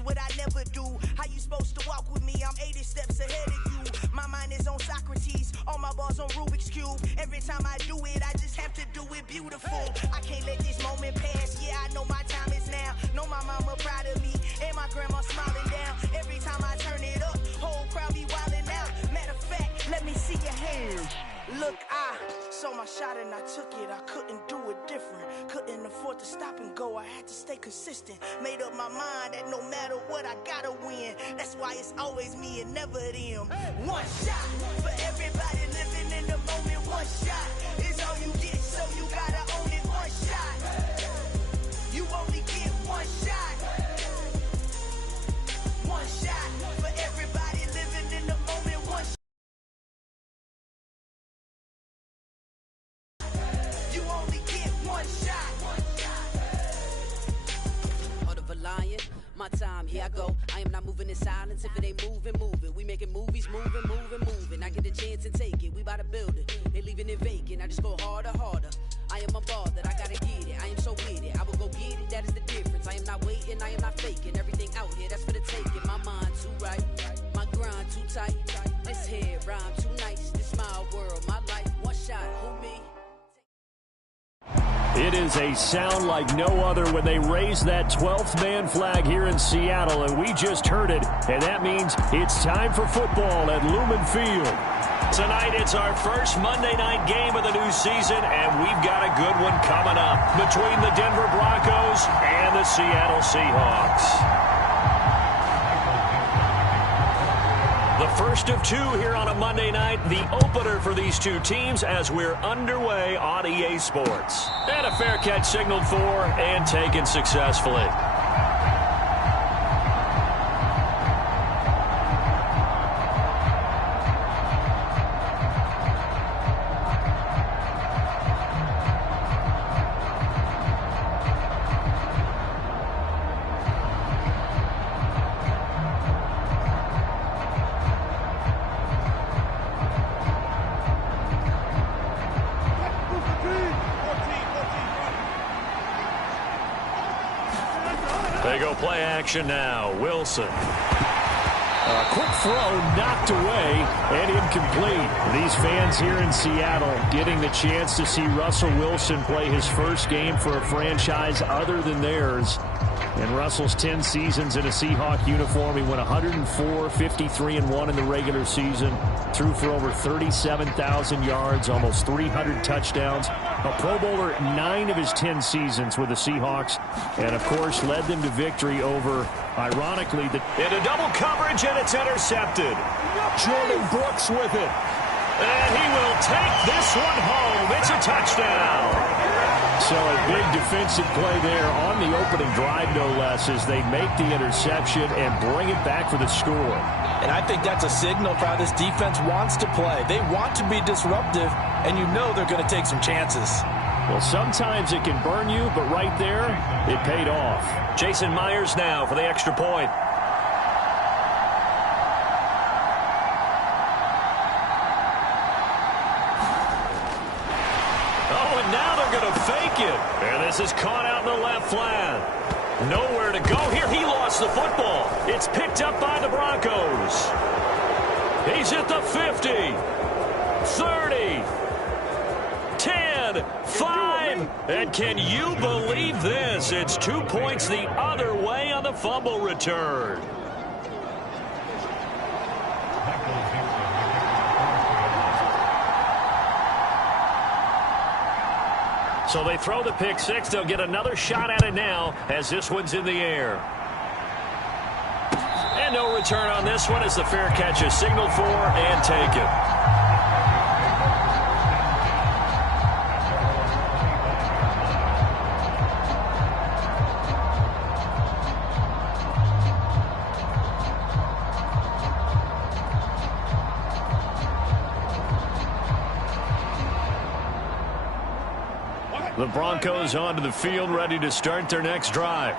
that's what I never do. How you supposed to walk with me? I'm 80 steps ahead of you. My mind is on Socrates, all my balls on Rubik's Cube. Every time I do it, I just have to do it beautiful. I can't let this moment pass, yeah, I know my time is now. Know my mama proud of me, and my grandma smiling down. Every time I turn it up, whole crowd be wildin' out. Matter of fact, let me see your hands. Look, I saw my shot and I took it. I couldn't do it different. Couldn't afford to stop and go. I had to stay consistent. Made up my mind that no matter what, I gotta win. That's why it's always me and never them. One shot for everybody living in the moment. One shot is all you get, so you gotta own it. One shot. You only get one shot. One shot for everybody living in the moment. One shot. You only get one shot. Heart of a lion, my time, here I go. I am not moving in silence. If it ain't moving, moving. We making movies, moving, moving, moving. I get a chance and take it. We bout to build it. They leaving it vacant. I just go harder, harder. I am a ball that I gotta get it. I am so with it. I will go get it. That is the difference. I am not waiting. I am not faking. Everything out here, that's for the taking. My mind too right. My grind too tight. This head rhyme too nice. This my world, my life. One shot, who me? It is a sound like no other when they raise that 12th man flag here in Seattle, and we just heard it, and that means it's time for football at Lumen Field. Tonight, it's our first Monday night game of the new season, and we've got a good one coming up between the Denver Broncos and the Seattle Seahawks. The first of two here on a Monday night, the opener for these two teams as we're underway on EA Sports. And a fair catch signaled for and taken successfully. They go play action now. Wilson. A quick throw knocked away and incomplete. These fans here in Seattle getting the chance to see Russell Wilson play his first game for a franchise other than theirs. In Russell's 10 seasons in a Seahawk uniform, he went 104, 53-1 in the regular season, threw for over 37,000 yards, almost 300 touchdowns, a Pro Bowler 9 of his 10 seasons with the Seahawks, and of course led them to victory over, ironically, into double coverage, and it's intercepted. Jordan Brooks with it. And he will take this one home. It's a touchdown. So a big defensive play there on the opening drive, no less, as they make the interception and bring it back for the score. And I think that's a signal for how this defense wants to play. They want to be disruptive, and you know they're going to take some chances. Well, sometimes it can burn you, but right there, it paid off. Jason Myers now for the extra point. And this is caught out in the left flat. Nowhere to go here. He lost the football. It's picked up by the Broncos. He's at the 50, 30, 10, 5. And can you believe this? It's 2 points the other way on the fumble return. So they throw the pick six. They'll get another shot at it now as this one's in the air. And no return on this one as the fair catch is signaled for and taken. The Broncos onto the field, ready to start their next drive.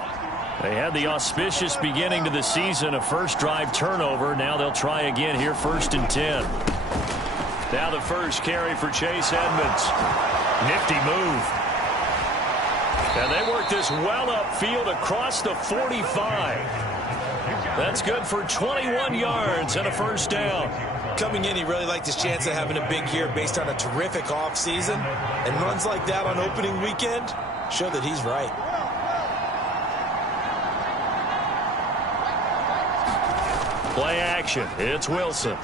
They had the auspicious beginning to the season, a first drive turnover. Now they'll try again here, 1st and 10. Now the first carry for Chase Edmonds. Nifty move. And they work this well upfield across the 45. That's good for 21 yards and a first down. Coming in, he really liked his chance of having a big year based on a terrific offseason. And runs like that on opening weekend show that he's right. Play action. It's Wilson.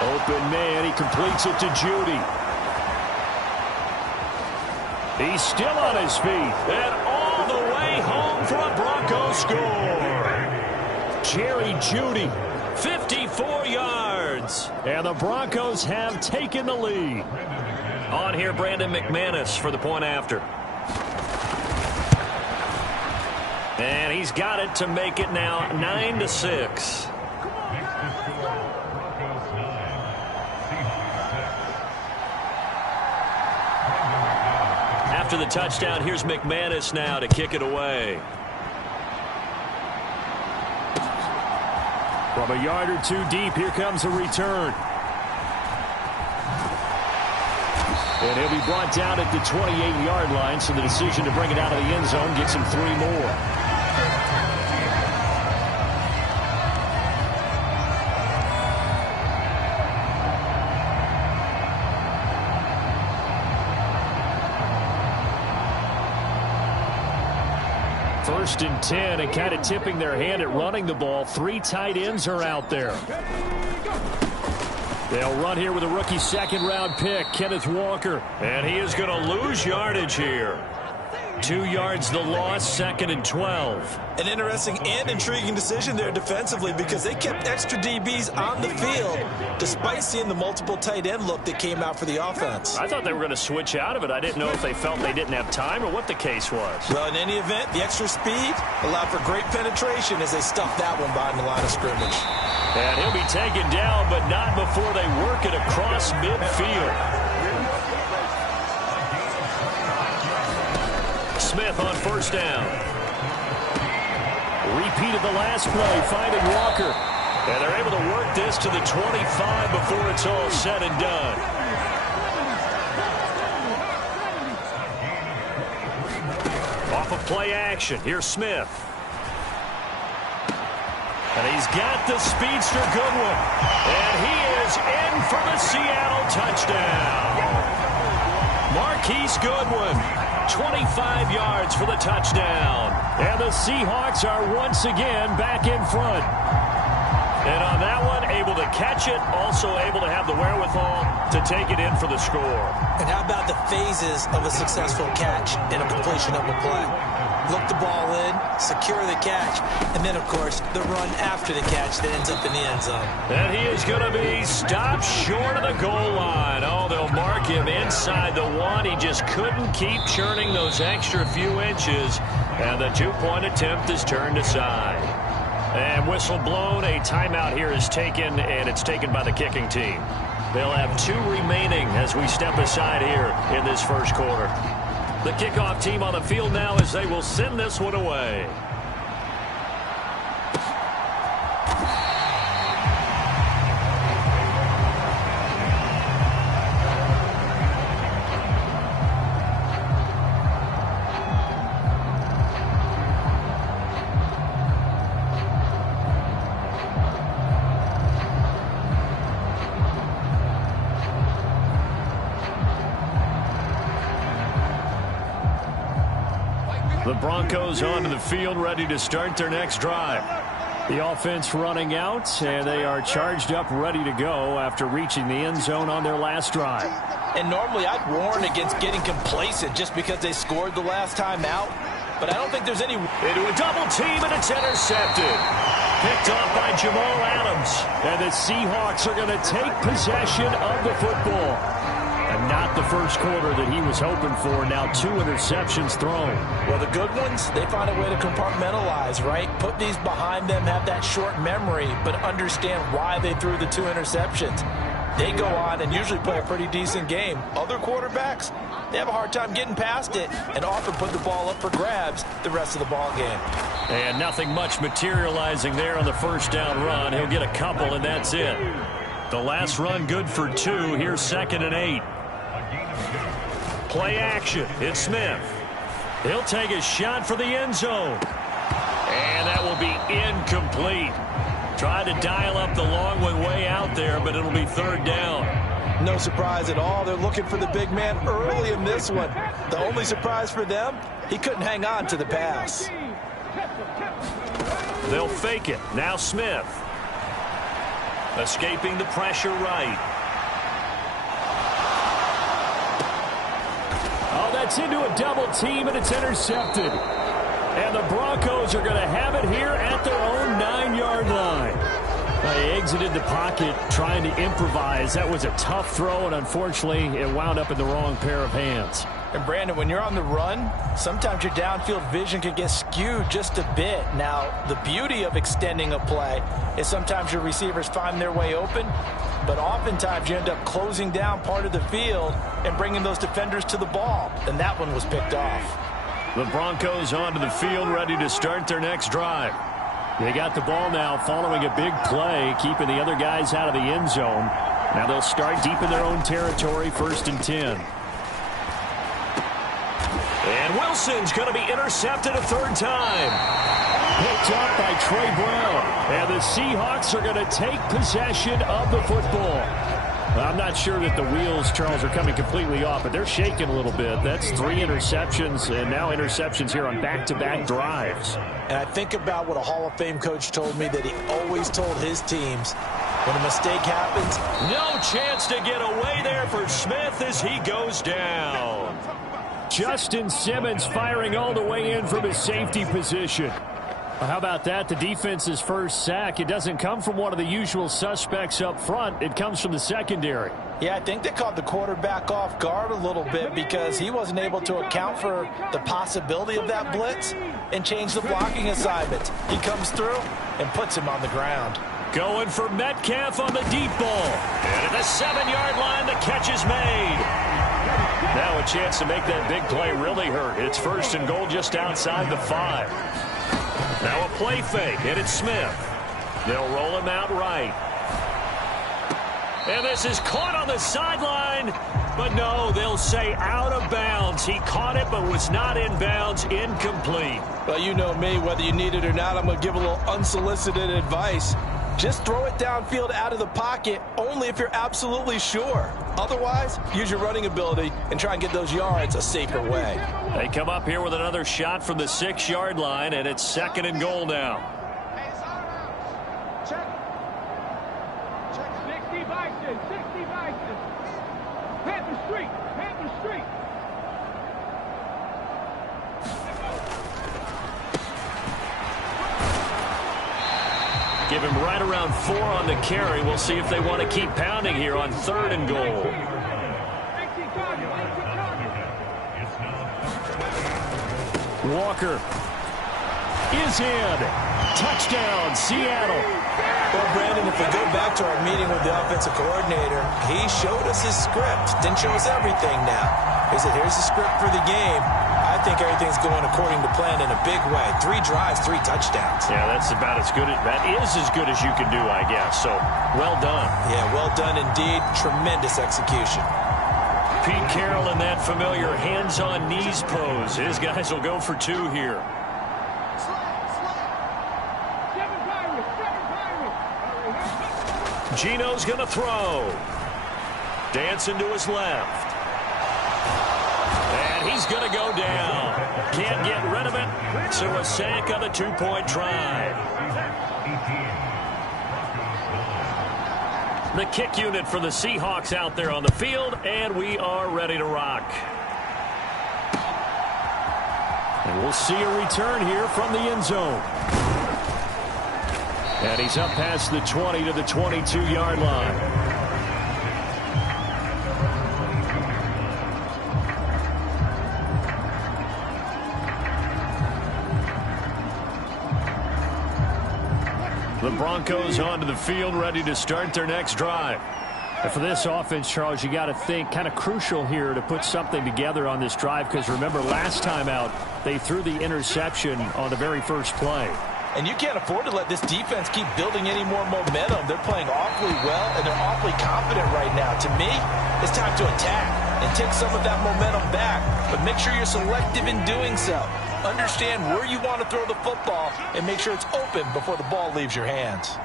Open man. He completes it to Judy. He's still on his feet. And all the way home for a Broncos score. Jerry Judy, 54 yards. And the Broncos have taken the lead. On here, Brandon McManus for the point after. And he's got it to make it now 9-6. After the touchdown, here's McManus now to kick it away. From a yard or two deep, here comes a return. And he'll be brought down at the 28-yard line, so the decision to bring it out of the end zone gets him 3 more. First and 10, and kind of tipping their hand at running the ball. 3 tight ends are out there. They'll run here with a rookie second-round pick, Kenneth Walker. And he is going to lose yardage here. 2 yards the loss, 2nd and 12. An interesting and intriguing decision there defensively because they kept extra DBs on the field despite seeing the multiple tight end look that came out for the offense. I thought they were going to switch out of it. I didn't know if they felt they didn't have time or what the case was. Well, in any event, the extra speed allowed for great penetration as they stuffed that one behind the line of scrimmage. And he'll be taken down, but not before they work it across midfield. Smith on first down. Repeated the last play, finding Walker. And they're able to work this to the 25 before it's all said and done. Off of play action, here's Smith. And he's got the speedster Goodwin. And he is in for the Seattle touchdown. Marquise Goodwin, 25 yards for the touchdown. And the Seahawks are once again back in front. And on that one, able to catch it, also able to have the wherewithal to take it in for the score. And how about the phases of a successful catch and a completion of a play? Look the ball in, secure the catch, and then, of course, the run after the catch that ends up in the end zone. And he is going to be stopped short of the goal line. Oh, they'll mark him inside the 1. He just couldn't keep churning those extra few inches, and the 2-point attempt is turned aside. And whistle blown, a timeout here is taken, and it's taken by the kicking team. They'll have 2 remaining as we step aside here in this first quarter. The kickoff team on the field now as they will send this one away. The Broncos onto the field, ready to start their next drive. The offense running out, and they are charged up, ready to go after reaching the end zone on their last drive. And normally I'd warn against getting complacent just because they scored the last time out, but I don't think there's any... Into a double team, and it's intercepted. Picked off by Jamal Adams. And the Seahawks are going to take possession of the football. And not the first quarter that he was hoping for. Now 2 interceptions thrown. Well, the good ones, they find a way to compartmentalize, right? Put these behind them, have that short memory, but understand why they threw the 2 interceptions. They go on and usually play a pretty decent game. Other quarterbacks, they have a hard time getting past it and often put the ball up for grabs the rest of the ball game. And nothing much materializing there on the first down run. He'll get a couple, and that's it. The last run good for 2. Here's 2nd and 8. Play action. It's Smith. He'll take a shot for the end zone. incomplete. Tried to dial up the long way out there, but it'll be third down. No surprise at all. They're looking for the big man early in this one. The only surprise for them, he couldn't hang on to the pass. They'll fake it. Now Smith. Escaping the pressure right. Oh, that's into a double team, and it's intercepted. And the Broncos are going to have it here at their own 9-yard line. They exited the pocket trying to improvise. That was a tough throw, and unfortunately, it wound up in the wrong pair of hands. And, Brandon, when you're on the run, sometimes your downfield vision can get skewed just a bit. Now, the beauty of extending a play is sometimes your receivers find their way open, but oftentimes you end up closing down part of the field and bringing those defenders to the ball, and that one was picked off. The Broncos onto the field, ready to start their next drive. They got the ball now following a big play, keeping the other guys out of the end zone. Now they'll start deep in their own territory, 1st and 10. And Wilson's going to be intercepted a third time. Picked up by Trey Brown. And the Seahawks are going to take possession of the football. I'm not sure that the wheels, Charles, are coming completely off, but they're shaking a little bit. That's 3 interceptions, and now interceptions here on back-to-back drives. And I think about what a Hall of Fame coach told me that he always told his teams, when a mistake happens, no chance to get away there for Smith as he goes down. Justin Simmons firing all the way in from his safety position. Well, how about that? The defense's first sack. It doesn't come from one of the usual suspects up front. It comes from the secondary. Yeah, I think they caught the quarterback off guard a little bit because he wasn't able to account for the possibility of that blitz and change the blocking assignment. He comes through and puts him on the ground. Going for Metcalf on the deep ball. And at the 7-yard line, the catch is made. Now a chance to make that big play really hurt. It's 1st and goal just outside the 5. Now a play fake, and it's Smith. They'll roll him out right. And this is caught on the sideline. But no, they'll say out of bounds. He caught it but was not in bounds. Incomplete. Well, you know me, whether you need it or not, I'm going to give a little unsolicited advice. Just throw it downfield out of the pocket only if you're absolutely sure. Otherwise, use your running ability and try and get those yards a safer way. They come up here with another shot from the 6-yard line, and it's 2nd and goal now. Check. 60 Bison. Panther Street. Give him right around 4 on the carry. We'll see if they want to keep pounding here on 3rd and goal. Walker is in. Touchdown, Seattle. Well, Brandon, if we go back to our meeting with the offensive coordinator, he showed us his script. Didn't show us everything now. He said, here's the script for the game. I think everything's going according to plan in a big way. 3 drives, 3 touchdowns. Yeah, that's about as good. That is as good as you can do, I guess. So, well done. Yeah, well done indeed. Tremendous execution. Pete Carroll in that familiar hands-on knees pose. His guys will go for 2 here. Gino's going to throw. Dancing to his left. And he's going to go down. Can't get rid of it. So a sack on the 2-point try. The kick unit for the Seahawks out there on the field, and we are ready to rock. And we'll see a return here from the end zone. And he's up past the 20 to the 22-yard line. The Broncos onto the field, ready to start their next drive. And for this offense, Charles, you got to think kind of crucial here to put something together on this drive, because remember last time out they threw the interception on the very first play. And you can't afford to let this defense keep building any more momentum. They're playing awfully well, and they're awfully confident right now. To me, it's time to attack and and take some of that momentum back. But make sure you're selective in doing so. Understand where you want to throw the football and make sure it's open before the ball leaves your hands.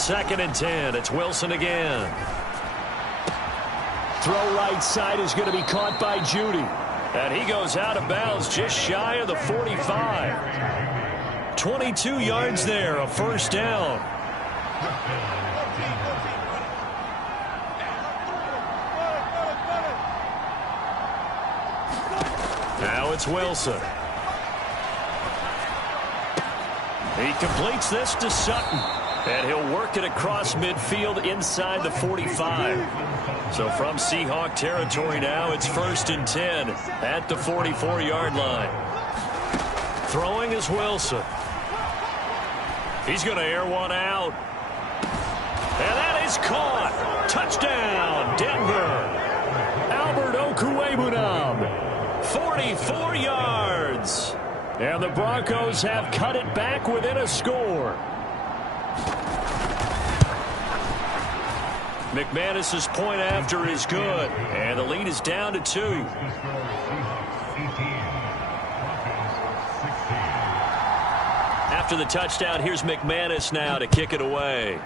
Second and 10. It's Wilson again. Throw right side is going to be caught by Judy. And he goes out of bounds just shy of the 45. 22 yards there, a first down. Now it's Wilson. He completes this to Sutton. And he'll work it across midfield inside the 45. So from Seahawk territory now, it's first and 10 at the 44-yard line. Throwing is Wilson. He's going to air one out. And that is caught. Touchdown, Denver. Albert Okwuegbunam, 44 yards. And the Broncos have cut it back within a score. McManus's point after is good, and the lead is down to 2. After the touchdown, here's McManus now to kick it away.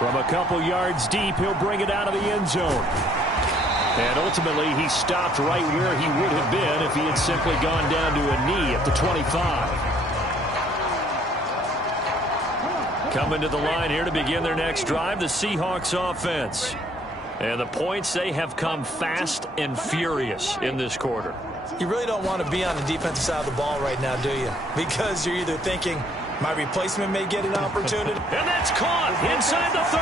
From a couple yards deep, he'll bring it out of the end zone. And ultimately, he stopped right where he would have been if he had simply gone down to a knee at the 25. Coming to the line here to begin their next drive, the Seahawks offense. And the points, they have come fast and furious in this quarter. You really don't want to be on the defensive side of the ball right now, do you? Because you're either thinking, my replacement may get an opportunity. And that's caught inside the 30.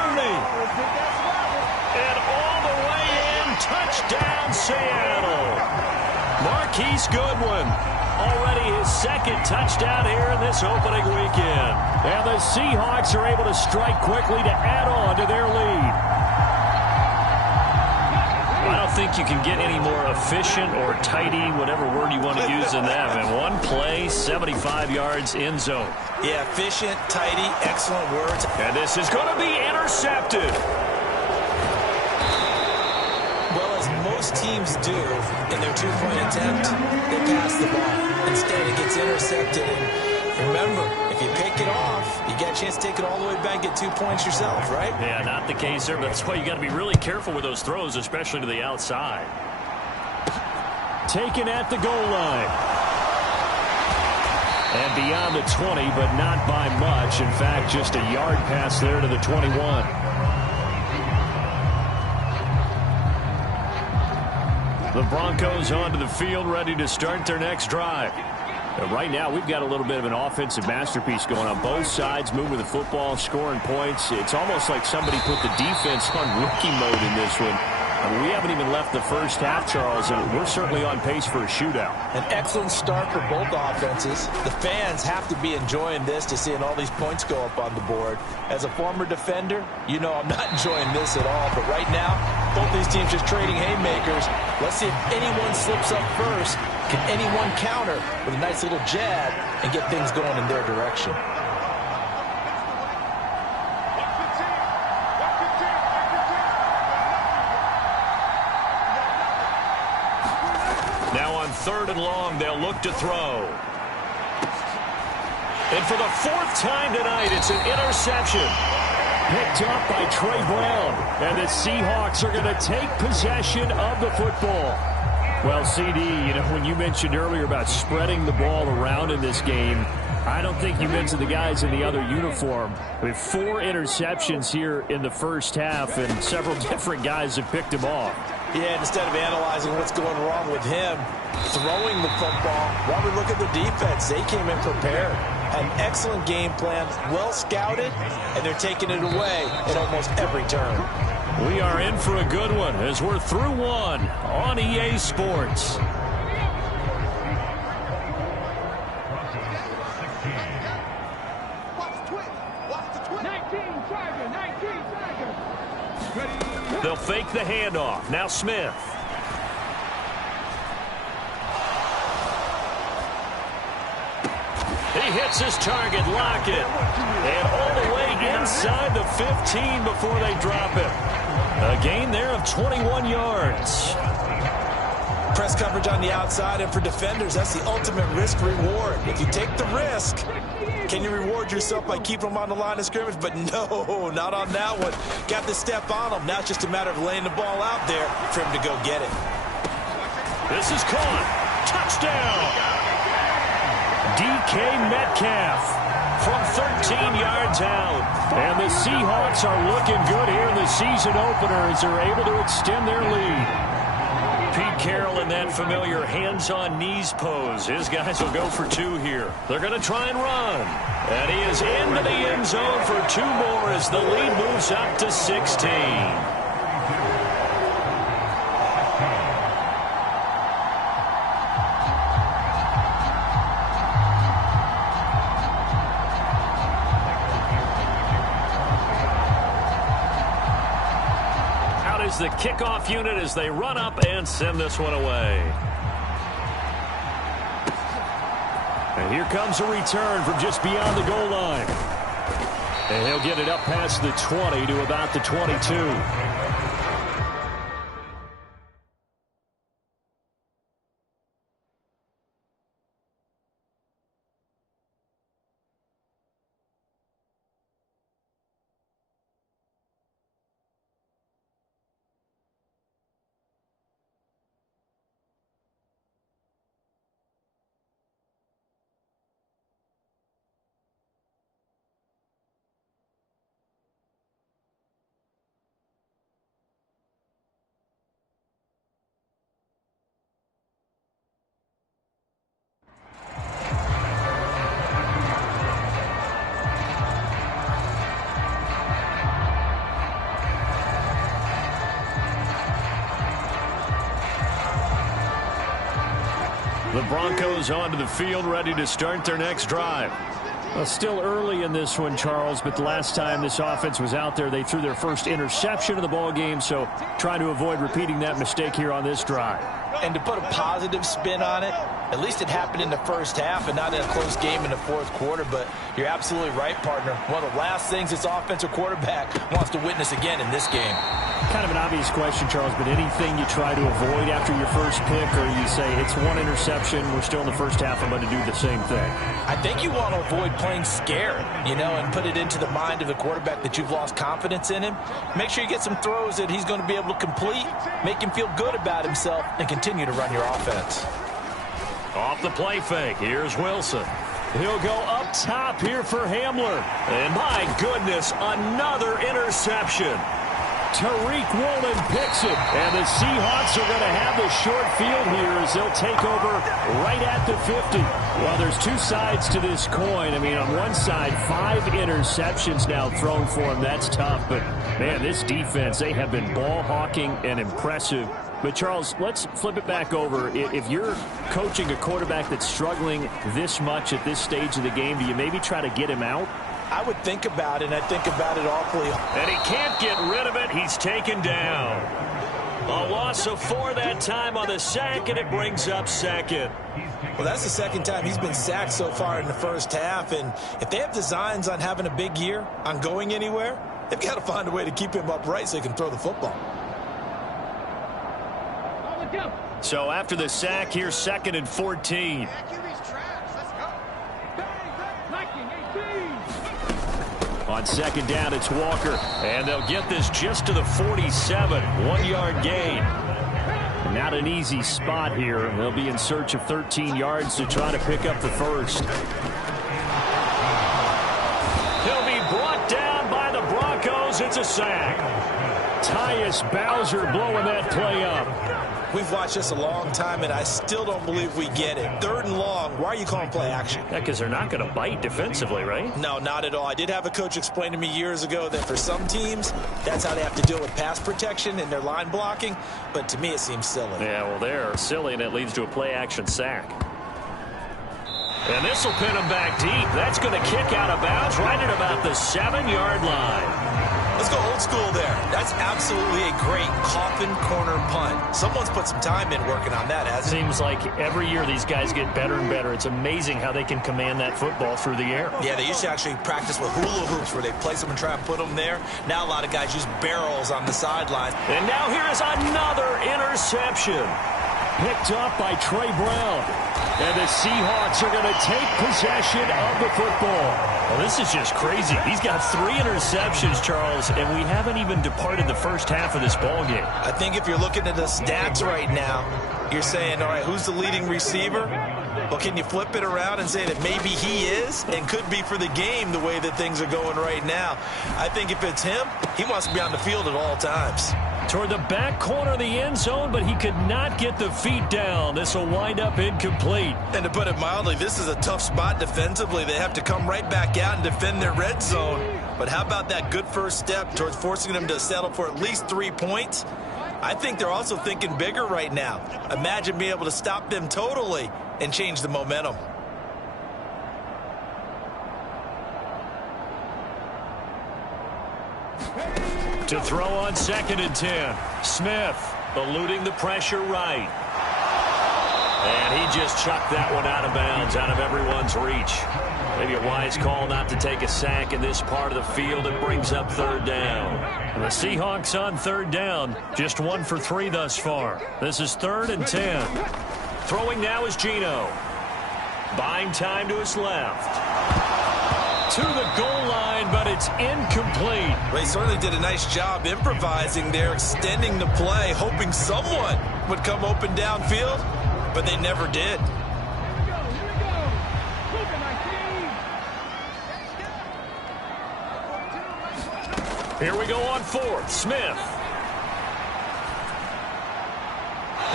And all the way in, touchdown Seattle. Marquise Goodwin. Already his second touchdown here in this opening weekend. And the Seahawks are able to strike quickly to add on to their lead. I don't think you can get any more efficient or tidy, whatever word you want to use in that. And one play, 75 yards in zone. Yeah, efficient, tidy, excellent words. And this is going to be intercepted. Well, as most teams do in their two-point attempt, they pass the ball. Instead, it gets intercepted. And remember, if you pick it off, you get a chance to take it all the way back, get 2 points yourself, right? Yeah, not the case there, but that's why you got to be really careful with those throws, especially to the outside. Taken at the goal line. And beyond the 20, but not by much. In fact, just a yard pass there to the 21. The Broncos onto the field, ready to start their next drive. Right now, we've got a little bit of an offensive masterpiece going on. Both sides moving the football, scoring points. It's almost like somebody put the defense on rookie mode in this one. I mean, we haven't even left the first half, Charles, and we're certainly on pace for a shootout. An excellent start for both offenses. The fans have to be enjoying this to seeing all these points go up on the board. As a former defender, you know I'm not enjoying this at all. But right now, both these teams just trading haymakers. Let's see if anyone slips up first. Can anyone counter with a nice little jab and get things going in their direction? Now on 3rd and long, they'll look to throw. And for the 4th time tonight, it's an interception. Picked up by Trey Brown. And the Seahawks are going to take possession of the football. Well, CD, you know, when you mentioned earlier about spreading the ball around in this game, I don't think you mentioned the guys in the other uniform. We have 4 interceptions here in the first half, and several different guys have picked him off. Yeah, instead of analyzing what's going wrong with him, throwing the football, while we look at the defense, they came in prepared. Had an excellent game plan, well scouted, and they're taking it away at almost every turn. We are in for a good one as we're through one on EA Sports. They'll fake the handoff. Now Smith. He He hits his target, Lockett. And all the way inside the 15 before they drop him. A gain there of 21 yards. Press coverage on the outside, and for defenders, that's the ultimate risk-reward. If you take the risk, can you reward yourself by keeping them on the line of scrimmage? But no, not on that one. Got the step on them. Now it's just a matter of laying the ball out there for him to go get it. This is caught. Touchdown. DK Metcalf from 13 yards out. And the Seahawks are looking good here in the season opener as they're able to extend their lead. Pete Carroll in that familiar hands-on knees pose. His guys will go for 2 here. They're going to try and run. And he is into the end zone for 2 more as the lead moves up to 16. The kickoff unit as they run up and send this one away. And here comes a return from just beyond the goal line. And he'll get it up past the 20 to about the 22. The Broncos onto the field, ready to start their next drive. Well, still early in this one, Charles, but the last time this offense was out there, they threw their first interception of the ball game, so trying to avoid repeating that mistake here on this drive. And to put a positive spin on it, at least it happened in the first half and not in a close game in the fourth quarter, but you're absolutely right, partner. One of the last things this offensive quarterback wants to witness again in this game. Kind of an obvious question, Charles, but anything you try to avoid after your first pick, or you say it's one interception, we're still in the first half, I'm going to do the same thing? I think you want to avoid playing scared, and put it into the mind of the quarterback that you've lost confidence in him. Make sure you get some throws that he's going to be able to complete, make him feel good about himself, and continue to run your offense. Off the play fake, here's Wilson. He'll go up top here for Hamler. And my goodness, another interception. Tariq Woolen picks it, and the Seahawks are going to have the short field here as they'll take over right at the 50. Well, there's 2 sides to this coin. I mean, on one side, 5 interceptions now thrown for him. That's tough, but, man, this defense, they have been ball hawking and impressive. But, Charles, let's flip it back over. If you're coaching a quarterback that's struggling this much at this stage of the game, do you maybe try to get him out? I would think about it, and I think about it awfully. And he can't get rid of it. He's taken down. A loss of 4 that time on the sack, and it brings up second. Well, that's the second time he's been sacked so far in the first half, and if they have designs on having a big year, on going anywhere, they've got to find a way to keep him upright so he can throw the football. So after the sack, here's 2nd and 14. On 2nd down, it's Walker. And they'll get this just to the 47. 1-yard gain. Not an easy spot here. They'll be in search of 13 yards to try to pick up the first. He'll be brought down by the Broncos. It's a sack. Tyus Bowser blowing that play up. We've watched this a long time, and I still don't believe we get it. 3rd and long. Why are you calling play action? Yeah, because they're not going to bite defensively, right? No, not at all. I did have a coach explain to me years ago that for some teams, that's how they have to deal with pass protection and their line blocking. But to me, it seems silly. Yeah, well, they're silly, and it leads to a play action sack. And this will pin him back deep. That's going to kick out of bounds right at about the 7-yard line. Let's go old school there. That's absolutely a great coffin corner punt. Someone's put some time in working on that, hasn't it? Seems like every year these guys get better and better. It's amazing how they can command that football through the air. Yeah, they used to actually practice with hula hoops where they place them and try and put them there. Now a lot of guys use barrels on the sideline. And now here is another interception. Picked up by Trey Brown. And the Seahawks are going to take possession of the football. Well, this is just crazy. He's got 3 interceptions, Charles, and we haven't even departed the first half of this ball game. I think if you're looking at the stats right now, you're saying, all right, who's the leading receiver? Well, can you flip it around and say that maybe he is and could be for the game the way that things are going right now? I think if it's him, he wants to be on the field at all times. Toward the back corner of the end zone, but he could not get the feet down. This will wind up incomplete. And to put it mildly, this is a tough spot defensively. They have to come right back out and defend their red zone. But how about that good first step towards forcing them to settle for at least 3 points? I think they're also thinking bigger right now. Imagine being able to stop them totally and change the momentum. To throw on 2nd and 10. Smith eluding the pressure right. And he just chucked that one out of bounds, out of everyone's reach. Maybe a wise call not to take a sack in this part of the field. It brings up 3rd down. And the Seahawks on 3rd down, just 1 for 3 thus far. This is 3rd and 10. Throwing now is Geno. Buying time to his left. To the goal line, but it's incomplete. Well, he certainly did a nice job improvising there, extending the play, hoping someone would come open downfield, but they never did. Here we go on 4th. Smith.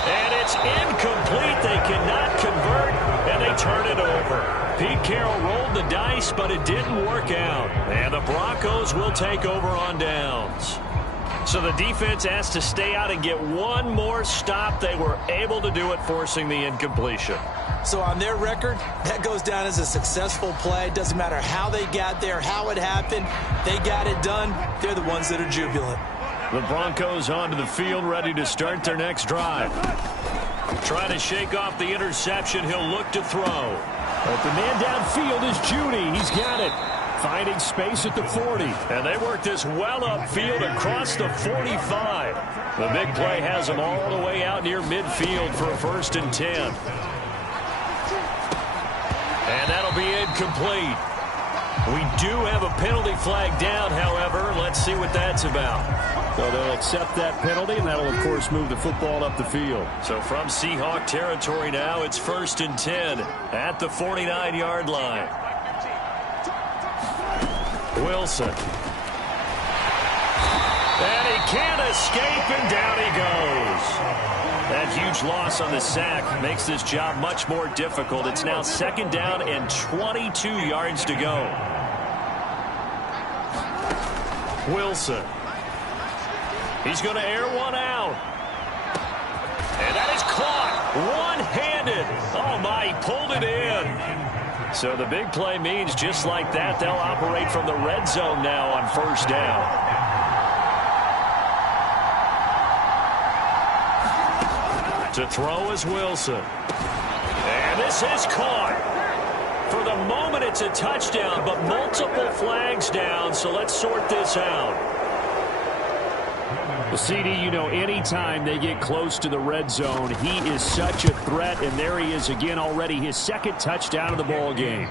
And it's incomplete. They cannot convert, and they turn it over. Pete Carroll rolled the dice, but it didn't work out. And the Broncos will take over on downs. So the defense has to stay out and get one more stop. They were able to do it, forcing the incompletion. So on their record, that goes down as a successful play. Doesn't matter how they got there, how it happened. They got it done. They're the ones that are jubilant. The Broncos onto the field, ready to start their next drive. Trying to shake off the interception. He'll look to throw. But the man downfield is Judy. He's got it. Finding space at the 40. And they work this well upfield across the 45. The big play has them all the way out near midfield for a 1st and 10. And that'll be incomplete. We do have a penalty flag down, however. Let's see what that's about. So they'll accept that penalty, and that'll, of course, move the football up the field. So from Seahawk territory now, it's 1st and 10 at the 49-yard line. Wilson. And he can't escape, and down he goes. That huge loss on the sack makes this job much more difficult. It's now 2nd down and 22 yards to go. Wilson. He's going to air one out. And that is caught one-handed. Oh, my, he pulled it in. So the big play means just like that, they'll operate from the red zone now on 1st down. To throw is Wilson. And this is caught. For the moment, it's a touchdown, but multiple flags down, so let's sort this out. Well, CD, you know, anytime they get close to the red zone, he is such a threat, and there he is again already, his 2nd touchdown of the ball game.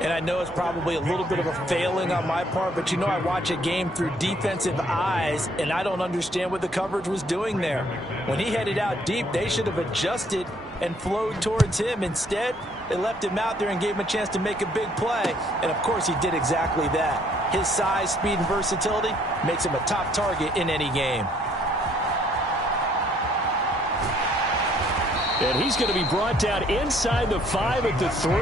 And I know it's probably a little bit of a failing on my part, but you know I watch a game through defensive eyes, and I don't understand what the coverage was doing there. When he headed out deep, they should have adjusted and flowed towards him. Instead, they left him out there and gave him a chance to make a big play, and of course he did exactly that. His size, speed, and versatility makes him a top target in any game. And he's going to be brought down inside the 5 at the 3.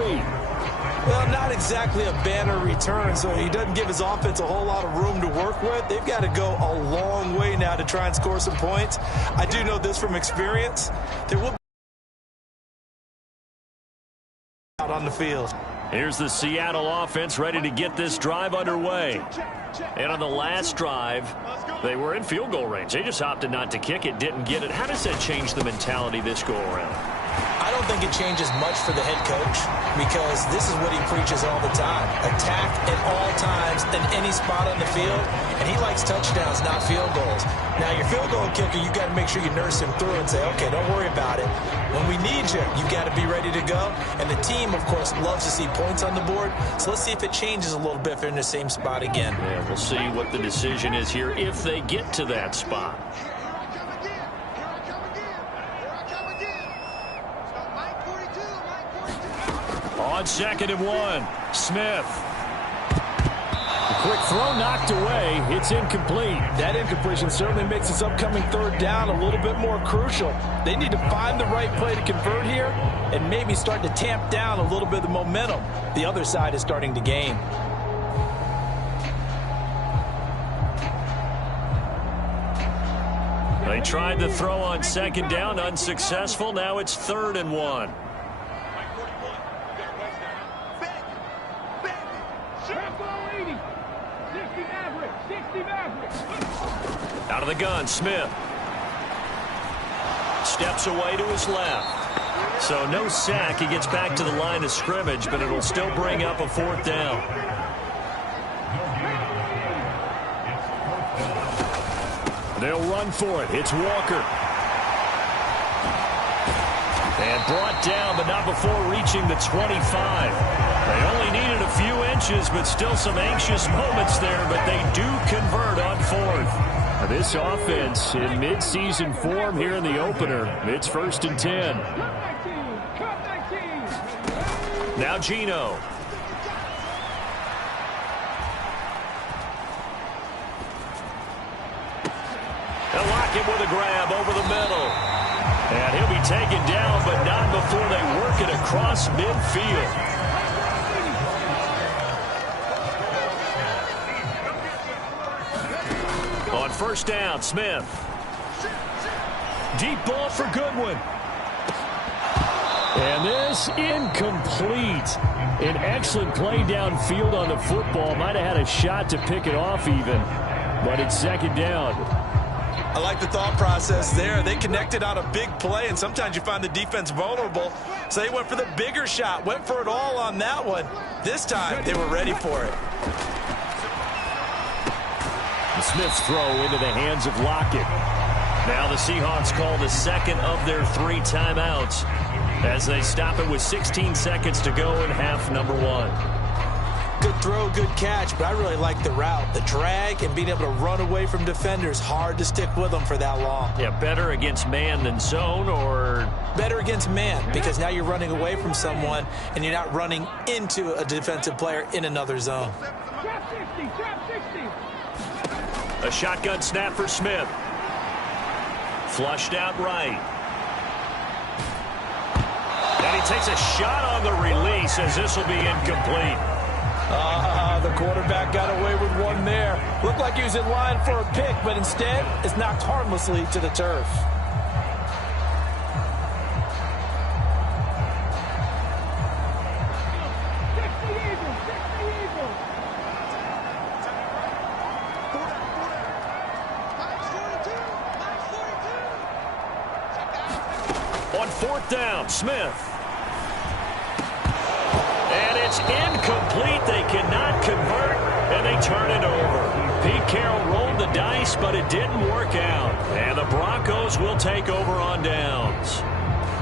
Well, not exactly a banner return, so he doesn't give his offense a whole lot of room to work with. They've got to go a long way now to try and score some points. I do know this from experience. There will be out on the field. Here's the Seattle offense ready to get this drive underway. And on the last drive, they were in field goal range. They just opted not to kick it, didn't get it. How does that change the mentality this go around? I don't think it changes much for the head coach because this is what he preaches all the time. Attack at all times in any spot on the field, and he likes touchdowns, not field goals. Now, your field goal kicker, you got to make sure you nurse him through and say, okay, don't worry about it. When we need you, you got to be ready to go. And the team, of course, loves to see points on the board. So let's see if it changes a little bit if they're in the same spot again. Yeah, we'll see what the decision is here if they get to that spot. On 2nd and 1, Smith. A quick throw knocked away. It's incomplete. That incompletion certainly makes this upcoming 3rd down a little bit more crucial. They need to find the right play to convert here and maybe start to tamp down a little bit of the momentum the other side is starting to gain. They tried to throw on 2nd down, unsuccessful. Now it's 3rd and 1. Out of the gun, Smith. Steps away to his left. So no sack. He gets back to the line of scrimmage, but it'll still bring up a 4th down. They'll run for it. It's Walker. And brought down, but not before reaching the 25. They only needed a few inches, but still some anxious moments there, but they do convert on 4th. This offense in midseason form here in the opener. It's 1st and 10. Now Gino. They'll lock him with a grab over the middle. And he'll be taken down, but not before they work it across midfield. On 1st down, Smith. Deep ball for Goodwin. And this incomplete. An excellent play downfield on the football. Might have had a shot to pick it off even, but it's 2nd down. I like the thought process there. They connected on a big play, and sometimes you find the defense vulnerable. So they went for the bigger shot, went for it all on that one. This time, they were ready for it. Smith's throw into the hands of Lockett. Now the Seahawks call the 2nd of their 3 timeouts as they stop it with 16 seconds to go in half number 1. Good throw, good catch, but I really like the route. The drag and being able to run away from defenders, hard to stick with them for that long. Yeah, better against man than zone, or? Better against man, because now you're running away from someone and you're not running into a defensive player in another zone. A shotgun snap for Smith. Flushed out right. And he takes a shot on the release as this will be incomplete. The quarterback got away with one there. Looked like he was in line for a pick, but instead it's knocked harmlessly to the turf. On 4th down, Smith. And it's incomplete. They cannot convert, and they turn it over. Pete Carroll rolled the dice, but it didn't work out. And the Broncos will take over on downs.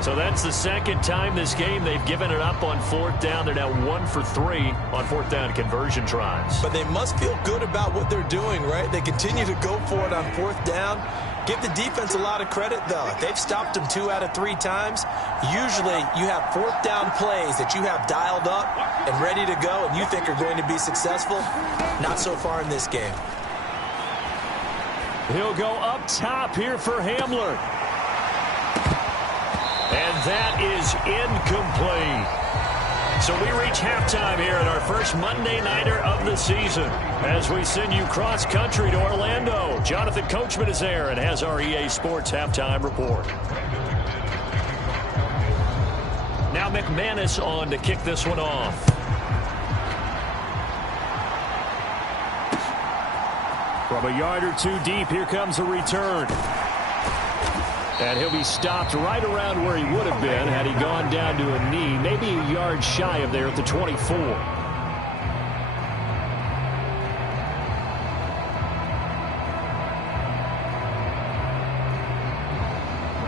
So that's the 2nd time this game they've given it up on 4th down. They're now 1 for 3 on 4th down conversion tries. But they must feel good about what they're doing, right? They continue to go for it on 4th down. Give the defense a lot of credit, though. They've stopped them 2 out of 3 times. Usually, you have 4th down plays that you have dialed up and ready to go and you think are going to be successful. Not so far in this game. He'll go up top here for Hamler. And that is incomplete. So we reach halftime here at our first Monday Nighter of the season as we send you cross-country to Orlando. Jonathan Coachman is there and has our EA Sports halftime report. Now McManus on to kick this one off. From a yard or two deep, here comes a return. And he'll be stopped right around where he would have been had he gone down to a knee, maybe a yard shy of there at the 24.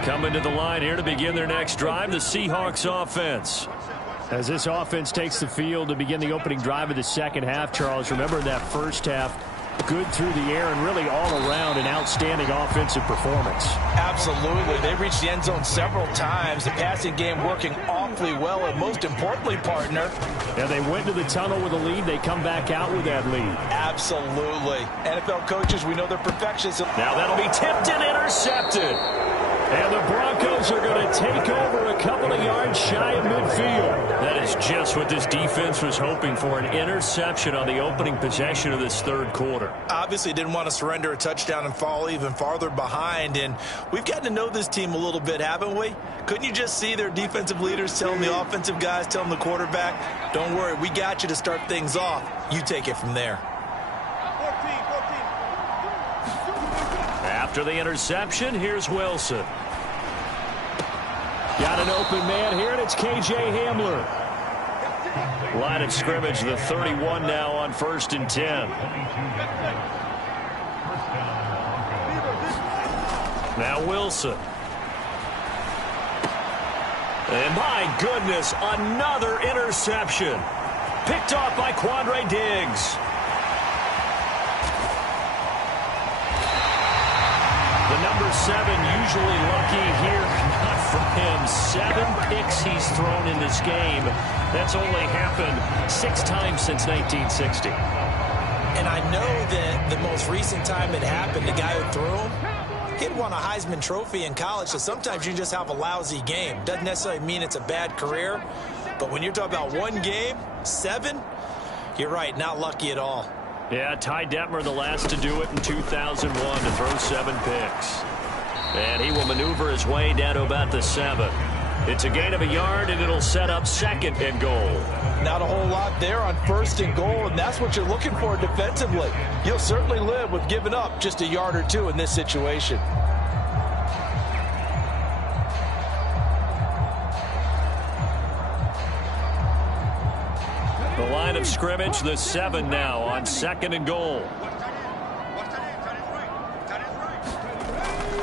Coming to the line here to begin their next drive, the Seahawks offense. As this offense takes the field to begin the opening drive of the second half, Charles, remember in that first half, good through the air and really all around an outstanding offensive performance. Absolutely. They reached the end zone several times. The passing game working awfully well, and most importantly, partner. Yeah, they went to the tunnel with a lead. They come back out with that lead. Absolutely. NFL coaches, we know they're perfectionists. Now that'll be tipped and intercepted. And the Broncos are going to take over a couple of yards shy of midfield. That is just what this defense was hoping for, an interception on the opening possession of this third quarter. Obviously didn't want to surrender a touchdown and fall even farther behind. And we've gotten to know this team a little bit, haven't we? Couldn't you just see their defensive leaders telling the offensive guys, telling the quarterback, don't worry, we got you to start things off. You take it from there. After the interception, here's Wilson. Got an open man here, and it's K.J. Hamler. Line of scrimmage, the 31 now on 1st and 10. Now Wilson. And my goodness, another interception. Picked off by Quandre Diggs. The number 7 usually lucky here, not for him. 7 picks he's thrown in this game. That's only happened 6 times since 1960. And I know that the most recent time it happened, the guy who threw him, he'd won a Heisman Trophy in college, so sometimes you just have a lousy game. Doesn't necessarily mean it's a bad career, but when you're talking about one game, 7, you're right, not lucky at all. Yeah, Ty Detmer the last to do it in 2001 to throw 7 picks. And he will maneuver his way down to about the 7. It's a gain of a yard, and it'll set up 2nd and goal. Not a whole lot there on 1st and goal, and that's what you're looking for defensively. You'll certainly live with giving up just a yard or 2 in this situation. The line of scrimmage, the 7 now on 2nd and goal.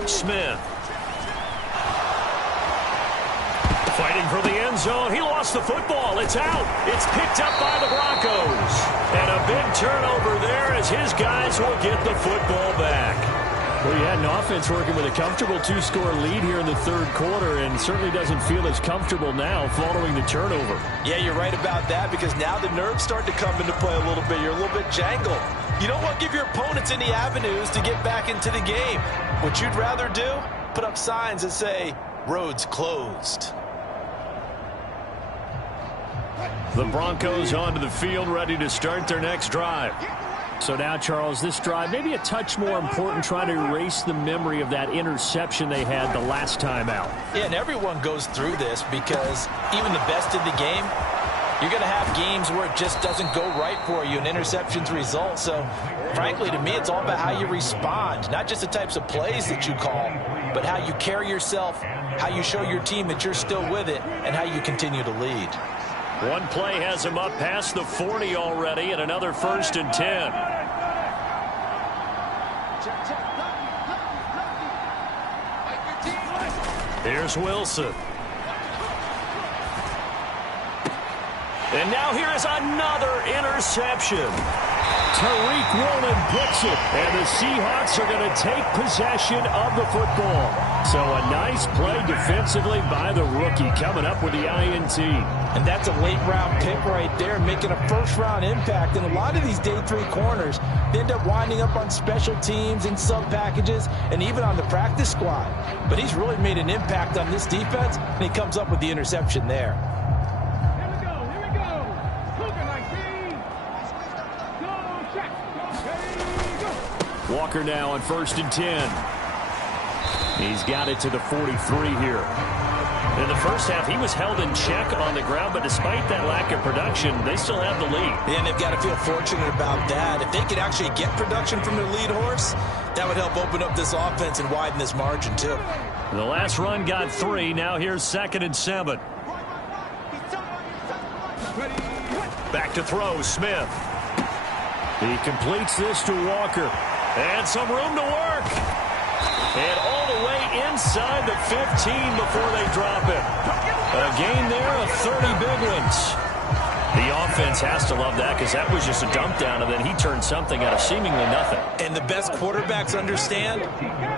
Smith. Fighting for the end zone. He lost the football. It's out. It's picked up by the Broncos. And a big turnover there as his guys will get the football back. Well, you had an offense working with a comfortable 2-score lead here in the third quarter, and certainly doesn't feel as comfortable now following the turnover. Yeah, you're right about that, because now the nerves start to come into play a little bit. You're a little bit jangled. You don't want to give your opponents any avenues to get back into the game. What you'd rather do, put up signs that say, roads closed. The Broncos onto the field, ready to start their next drive. So now, Charles, this drive maybe a touch more important, trying to erase the memory of that interception they had the last time out. Yeah, and everyone goes through this, because even the best in the game, you're going to have games where it just doesn't go right for you, and interceptions result. So, frankly, to me, it's all about how you respond, not just the types of plays that you call, but how you carry yourself, how you show your team that you're still with it, and how you continue to lead. One play has him up past the 40 already, and another 1st and 10. Here's Wilson. And now here is another interception. Tariq Woolen picks it, and the Seahawks are going to take possession of the football. So a nice play defensively by the rookie, coming up with the INT. And that's a late-round pick right there, making a first-round impact. And a lot of these day 3 corners, they end up winding up on special teams and sub-packages and even on the practice squad. But he's really made an impact on this defense, and he comes up with the interception there. Walker now on 1st and 10. He's got it to the 43 here. And In the first half, he was held in check on the ground, but despite that lack of production, they still have the lead. And they've got to feel fortunate about that. If they could actually get production from their lead horse, that would help open up this offense and widen this margin, too. The last run got 3. Now here's 2nd and 7. Back to throw, Smith. He completes this to Walker. And some room to work. And all the way inside the 15 before they drop it. A gain there of 30 big ones. The offense has to love that because that was just a dump down, and then he turned something out of seemingly nothing. And the best quarterbacks understand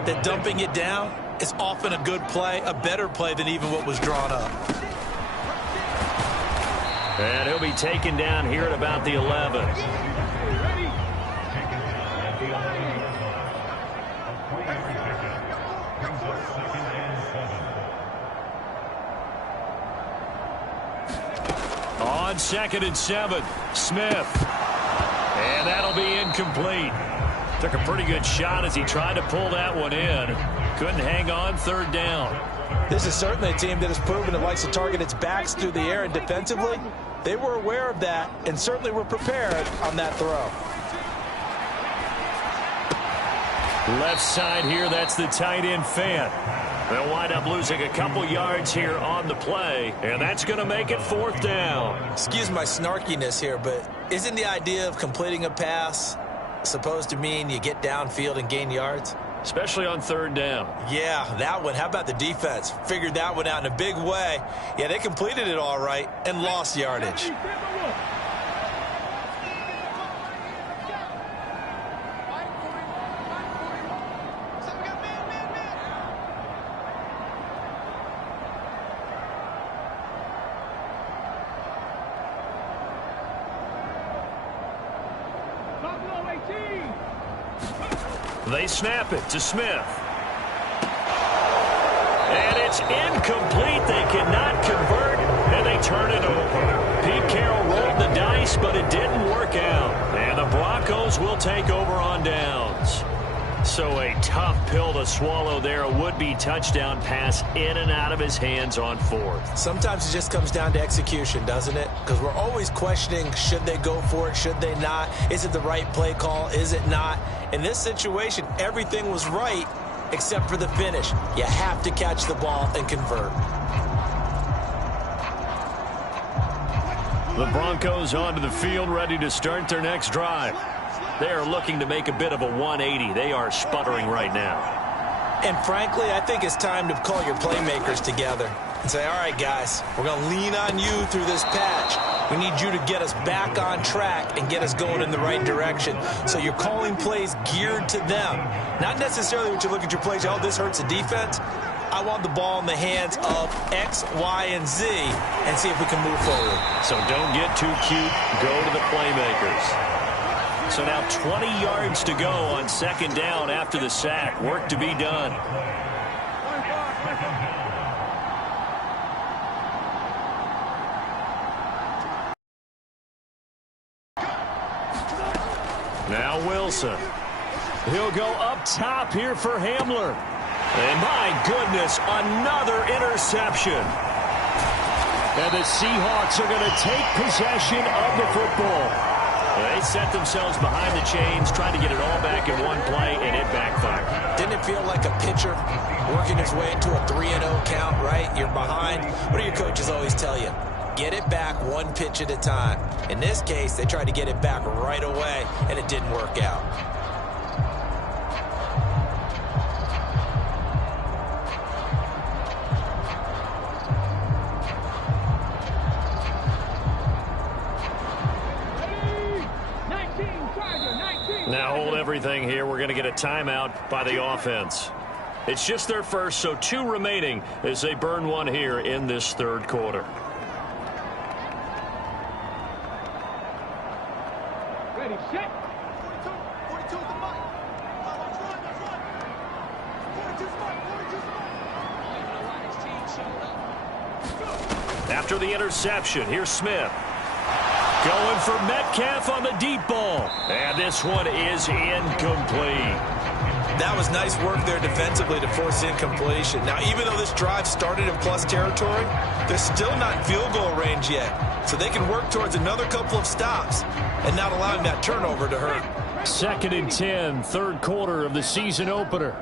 that dumping it down is often a good play, a better play than even what was drawn up. And he'll be taken down here at about the 11. On 2nd and 7, Smith. And that'll be incomplete. Took a pretty good shot as he tried to pull that one in. Couldn't hang on, 3rd down. This is certainly a team that has proven it likes to target its backs through the air, and defensively, they were aware of that and certainly were prepared on that throw. Left side here, that's the tight end Fant. They'll wind up losing a couple yards here on the play, and that's going to make it 4th down. Excuse my snarkiness here, but isn't the idea of completing a pass supposed to mean you get downfield and gain yards? Especially on 3rd down. Yeah, that one. How about the defense? Figured that one out in a big way. Yeah, they completed it all right and lost yardage. They snap it to Smith. And it's incomplete. They cannot convert, and they turn it over. Pete Carroll rolled the dice, but it didn't work out. And the Broncos will take over on downs. So a tough pill to swallow there. A would-be touchdown pass in and out of his hands on 4th. Sometimes it just comes down to execution, doesn't it? Because we're always questioning, should they go for it, should they not? Is it the right play call, is it not? In this situation, everything was right except for the finish. You have to catch the ball and convert. The Broncos onto the field, ready to start their next drive. They are looking to make a bit of a 180. They are sputtering right now. And frankly, I think it's time to call your playmakers together and say, all right, guys, we're going to lean on you through this patch. We need you to get us back on track and get us going in the right direction. So you're calling plays geared to them. Not necessarily when you look at your plays, oh, this hurts the defense. I want the ball in the hands of X, Y, and Z and see if we can move forward. So don't get too cute. Go to the playmakers. So now 20 yards to go on 2nd down after the sack. Work to be done. Now Wilson. He'll go up top here for Hamler. And my goodness, another interception. And the Seahawks are going to take possession of the football. They set themselves behind the chains, trying to get it all back in one play, and it backfired. Didn't it feel like a pitcher working his way into a 3-0 count, right? You're behind. What do your coaches always tell you? Get it back one pitch at a time. In this case, they tried to get it back right away, and it didn't work out. Now hold everything here. We're going to get a timeout by the offense. It's just their first, so 2 remaining as they burn one here in this 3rd quarter. Ready, set. 42 is the mic. Let's run. 42's the mic. After the interception, here's Smith. Going for Metcalf on the deep ball. And this one is incomplete. That was nice work there defensively to force incompletion. Now, even though this drive started in plus territory, they're still not in field goal range yet. So they can work towards another couple of stops and not allowing that turnover to hurt. 2nd and 10, third quarter of the season opener.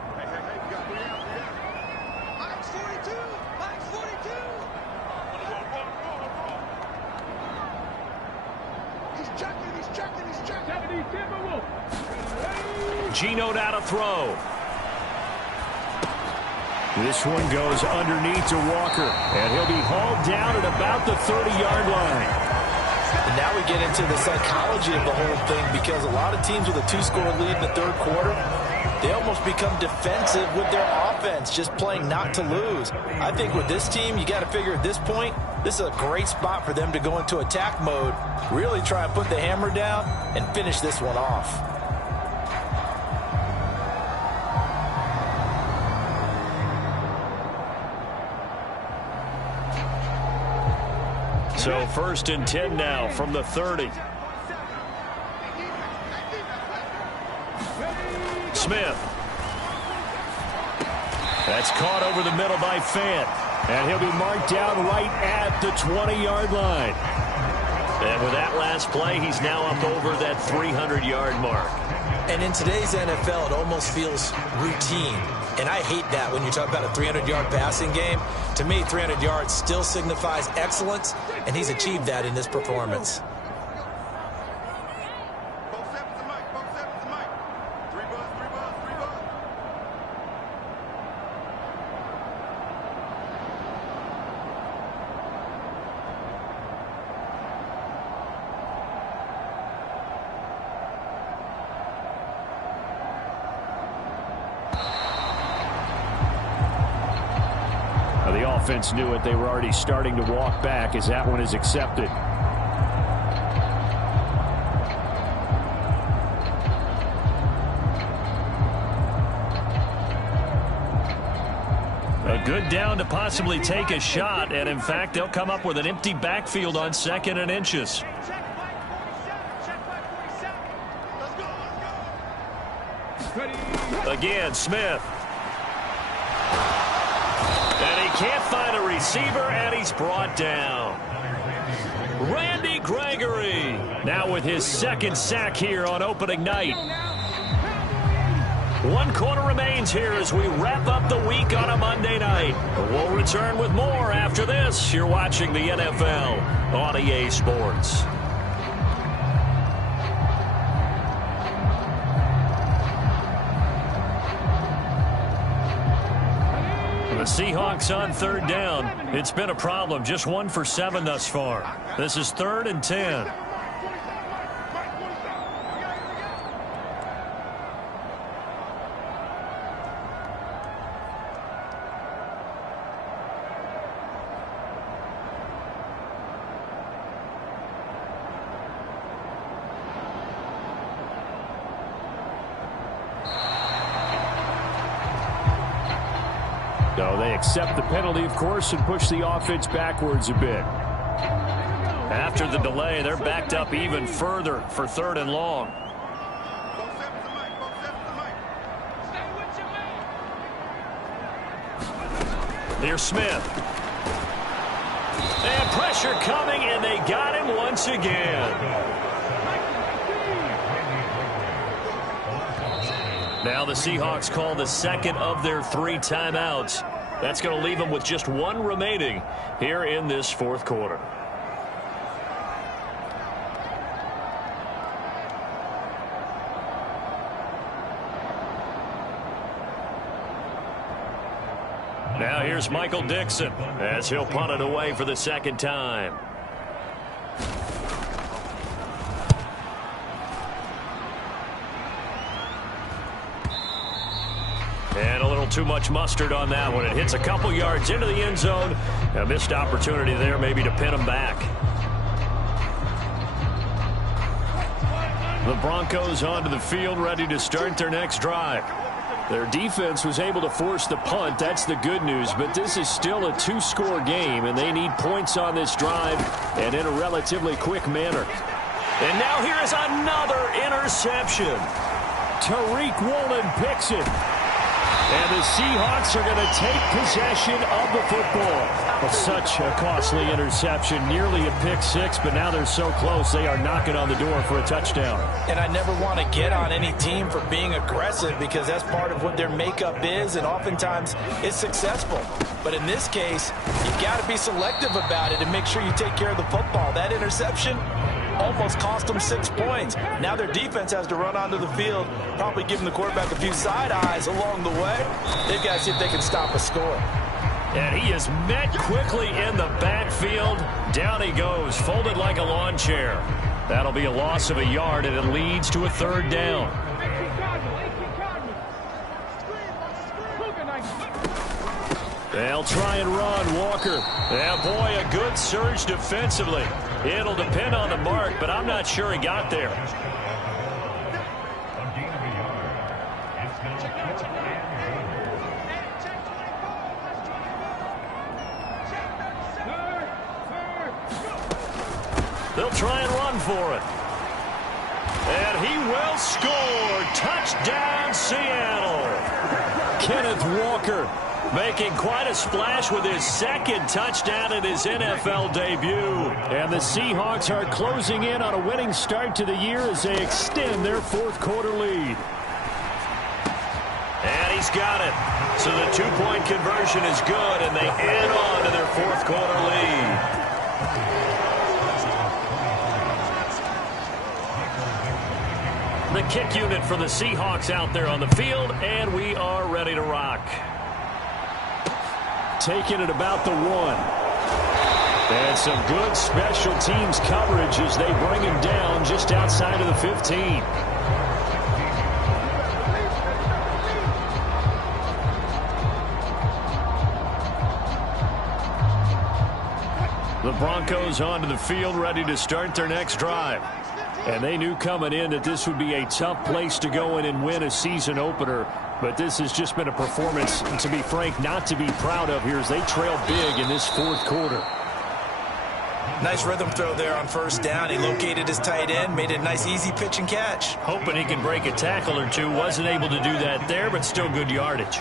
Gino now to throw. This one goes underneath to Walker, and he'll be hauled down at about the 30-yard line. And now we get into the psychology of the whole thing, because a lot of teams with a 2-score lead in the third quarter, they almost become defensive with their offense, just playing not to lose. I think with this team, you got to figure at this point, this is a great spot for them to go into attack mode, really try and put the hammer down and finish this one off. So 1st and 10 now from the 30. Smith. That's caught over the middle by Fant. And he'll be marked down right at the 20-yard line. And with that last play, he's now up over that 300-yard mark. And in today's NFL, it almost feels routine. And I hate that when you talk about a 300-yard passing game. To me, 300 yards still signifies excellence, and he's achieved that in this performance. The offense knew it. They were already starting to walk back as that one is accepted. A good down to possibly take a shot, and in fact, they'll come up with an empty backfield on 2nd and inches. Again, Smith. And he can't find a receiver, and he's brought down. Randy Gregory now with his 2nd sack here on opening night. 1 quarter remains here as we wrap up the week on a Monday night. We'll return with more after this. You're watching the NFL on EA Sports. Seahawks on 3rd down. It's been a problem. Just 1 for 7 thus far. This is 3rd and 10. So they accept the penalty, of course, and push the offense backwards a bit. After the delay, they're backed up even further for 3rd and long. Here's Smith. And pressure coming, and they got him once again. Now the Seahawks call the 2nd of their 3 timeouts. That's going to leave them with just 1 remaining here in this 4th quarter. Now here's Michael Dixon as he'll punt it away for the 2nd time. And a little too much mustard on that one. It hits a couple yards into the end zone. A missed opportunity there maybe to pin him back. The Broncos onto the field ready to start their next drive. Their defense was able to force the punt. That's the good news. But this is still a 2-score game, and they need points on this drive and in a relatively quick manner. And now here is another interception. Tariq Woolen picks it. And the Seahawks are going to take possession of the football. Such a costly interception, nearly a pick six, but now they're so close they are knocking on the door for a touchdown. And I never want to get on any team for being aggressive because that's part of what their makeup is, and oftentimes it's successful. But in this case, you've got to be selective about it and make sure you take care of the football. That interception almost cost them 6 points. Now their defense has to run onto the field, probably giving the quarterback a few side eyes along the way. They've got to see if they can stop a score. And he is met quickly in the backfield. Down he goes, folded like a lawn chair. That'll be a loss of a yard, and it leads to a third down. They'll try and run, Walker. Yeah, boy, a good surge defensively. It'll depend on the mark, but I'm not sure he got there. They'll try and run for it. And he will score. Touchdown, Seattle. Kenneth Walker making quite a splash with his second touchdown in his NFL debut. And the Seahawks are closing in on a winning start to the year as they extend their fourth quarter lead. And he's got it. So the two-point conversion is good, and they add on to their fourth quarter lead. The kick unit for the Seahawks out there on the field, and we are ready to rock. Taking it about the 1. And some good special teams coverage as they bring him down just outside of the 15. The Broncos onto the field, ready to start their next drive. And they knew coming in that this would be a tough place to go in and win a season opener. But this has just been a performance, to be frank, not to be proud of here as they trail big in this fourth quarter. Nice rhythm throw there on first down. He located his tight end, made it a nice easy pitch and catch. Hoping he can break a tackle or two. Wasn't able to do that there, but still good yardage.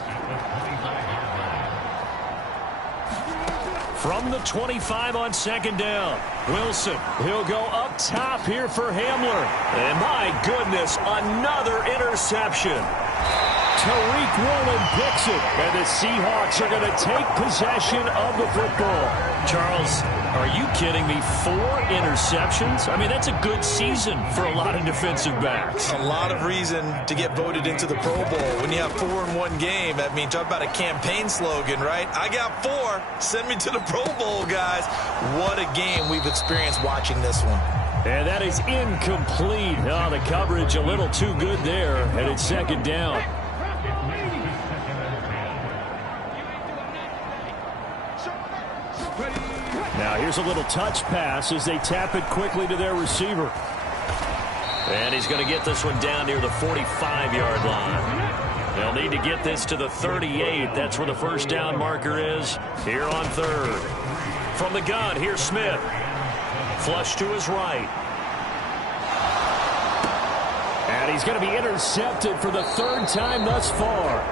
From the 25 on second down, Wilson, he'll go up top here for Hamler. And my goodness, another interception. Tariq Woolen picks it, and the Seahawks are going to take possession of the football. Charles, are you kidding me? 4 interceptions? I mean, that's a good season for a lot of defensive backs. A lot of reason to get voted into the Pro Bowl. When you have 4 in one game, that means talk about a campaign slogan, right? I got 4. Send me to the Pro Bowl, guys. What a game we've experienced watching this one. And that is incomplete. Oh, the coverage a little too good there, and it's second down. Now here's a little touch pass as they tap it quickly to their receiver. And he's going to get this one down near the 45-yard line. They'll need to get this to the 38. That's where the first down marker is here on third. From the gun, here's Smith. Flush to his right. And he's going to be intercepted for the third time thus far.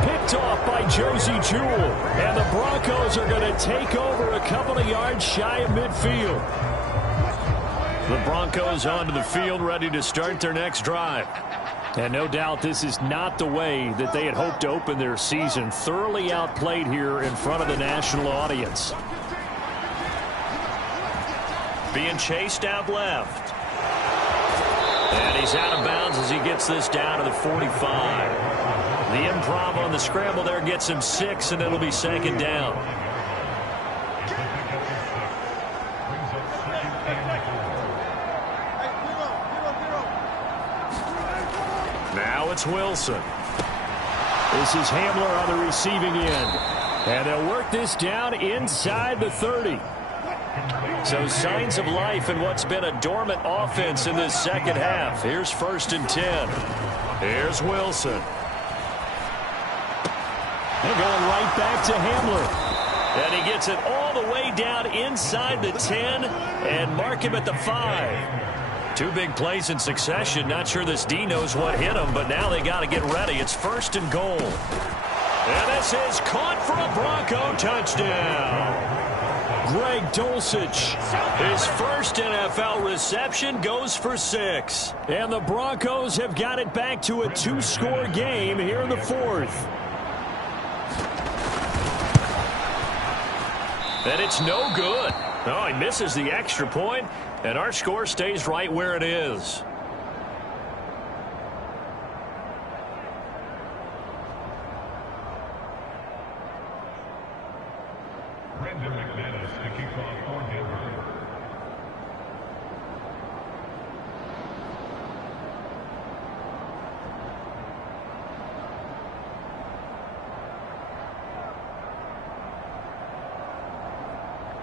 Picked off by Josie Jewell. And the Broncos are going to take over a couple of yards shy of midfield. The Broncos onto the field, ready to start their next drive. And no doubt this is not the way that they had hoped to open their season. Thoroughly outplayed here in front of the national audience. Being chased out left. And he's out of bounds as he gets this down to the 45. The improv on the scramble there gets him 6, and it'll be second down. Now it's Wilson. This is Hamler on the receiving end. And they'll work this down inside the 30. So signs of life in what's been a dormant offense in this second half. Here's 1st and 10. Here's Wilson. They're going right back to Hamler. And he gets it all the way down inside the 10 and mark him at the 5. Two big plays in succession. Not sure this D knows what hit him, but now they got to get ready. It's 1st and goal. And this is caught for a Bronco touchdown. Greg Dulcich, his first NFL reception, goes for 6. And the Broncos have got it back to a 2-score game here in the 4th. And it's no good. Oh, he misses the extra point, and our score stays right where it is.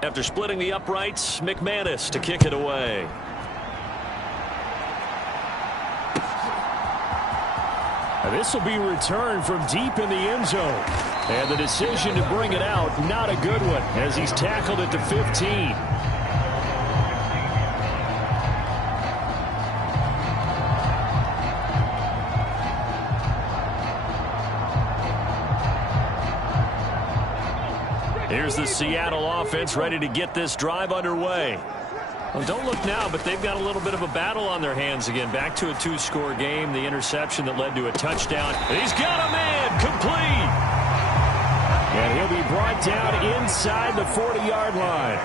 After splitting the uprights, McManus to kick it away. This will be returned from deep in the end zone. And the decision to bring it out, not a good one, as he's tackled at the 15. Here's the Seattle offense ready to get this drive underway. Well, don't look now, but they've got a little bit of a battle on their hands again. Back to a 2-score game. The interception that led to a touchdown. He's got a man complete. And he'll be brought down inside the 40-yard line.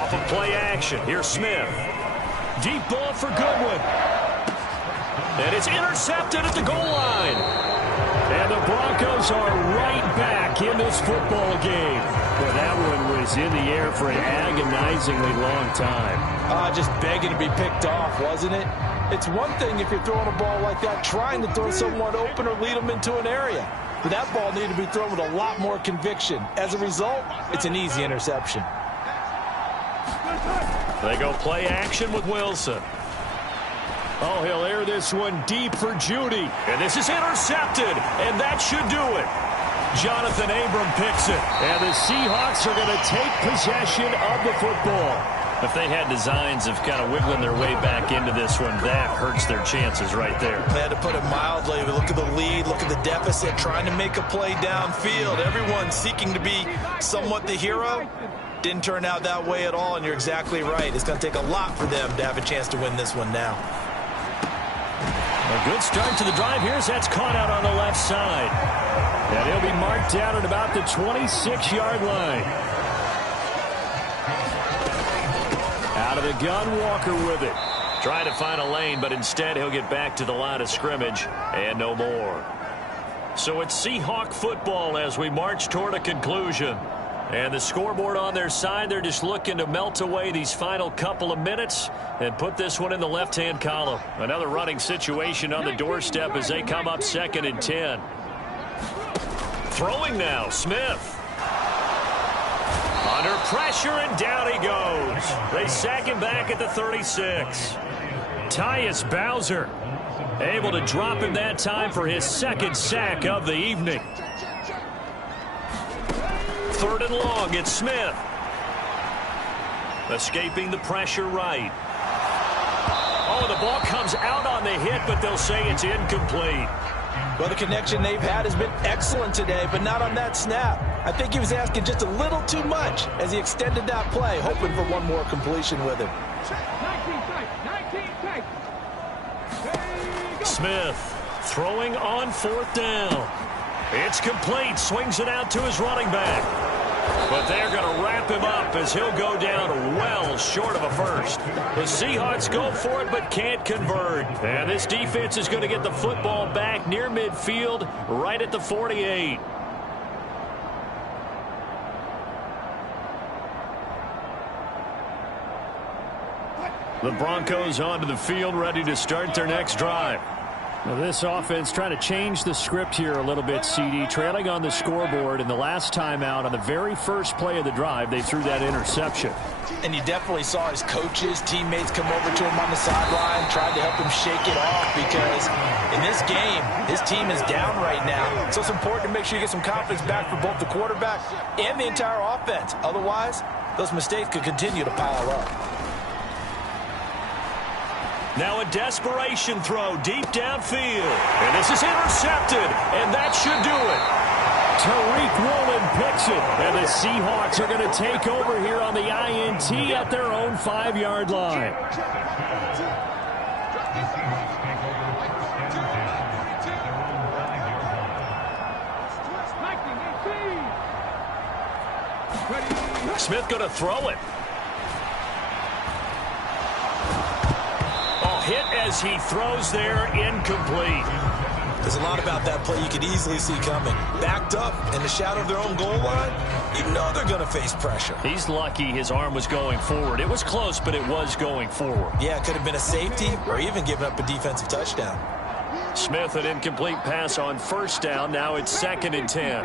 Off of play action. Here's Smith. Deep ball for Goodwin. And it's intercepted at the goal line. And the Broncos are right back in this football game. Well, that one was in the air for an agonizingly long time. Just begging to be picked off, wasn't it? It's one thing if you're throwing a ball like that, trying to throw someone open or lead them into an area. But that ball needed to be thrown with a lot more conviction. As a result, it's an easy interception. They go play action with Wilson. Oh, he'll air this one deep for Judy. And this is intercepted, and that should do it. Jonathan Abram picks it, and the Seahawks are going to take possession of the football. If they had designs of kind of wiggling their way back into this one, that hurts their chances right there. They had to put it mildly. Look at the lead, look at the deficit, trying to make a play downfield. Everyone seeking to be somewhat the hero. Didn't turn out that way at all, and you're exactly right. It's going to take a lot for them to have a chance to win this one now. A good start to the drive. Here's that's caught out on the left side. And he'll be marked down at about the 26-yard line. Out of the gun, Walker with it. Trying to find a lane, but instead he'll get back to the line of scrimmage and no more. So it's Seahawk football as we march toward a conclusion. And the scoreboard on their side, they're just looking to melt away these final couple of minutes and put this one in the left-hand column. Another running situation on the doorstep as they come up 2nd and 10. Throwing now, Smith. Under pressure, and down he goes. They sack him back at the 36. Tyus Bowser able to drop him that time for his 2nd sack of the evening. 3rd and long, it's Smith. Escaping the pressure right. Oh, the ball comes out on the hit, but they'll say it's incomplete. Well, the connection they've had has been excellent today, but not on that snap. I think he was asking just a little too much as he extended that play, hoping for one more completion with it. Smith throwing on 4th down. It's complete. Swings it out to his running back. But they're going to wrap him up as he'll go down well short of a first. The Seahawks go for it but can't convert. And this defense is going to get the football back near midfield right at the 48. The Broncos onto the field ready to start their next drive. Well, this offense trying to change the script here a little bit, CD. Trailing on the scoreboard in the last timeout on the very first play of the drive, they threw that interception. And you definitely saw his coaches, teammates come over to him on the sideline, tried to help him shake it off because in this game, his team is down right now. So it's important to make sure you get some confidence back for both the quarterback and the entire offense. Otherwise, those mistakes could continue to pile up. Now a desperation throw deep downfield. And this is intercepted, and that should do it. Tariq Woolen picks it, and the Seahawks are going to take over here on the INT at their own 5-yard line. Smith going to throw it. Hit as he throws there, incomplete. There's a lot about that play you could easily see coming. Backed up in the shadow of their own goal line, you know they're going to face pressure. He's lucky his arm was going forward. It was close, but it was going forward. Yeah, it could have been a safety or even given up a defensive touchdown. Smith, an incomplete pass on first down. Now it's 2nd and 10.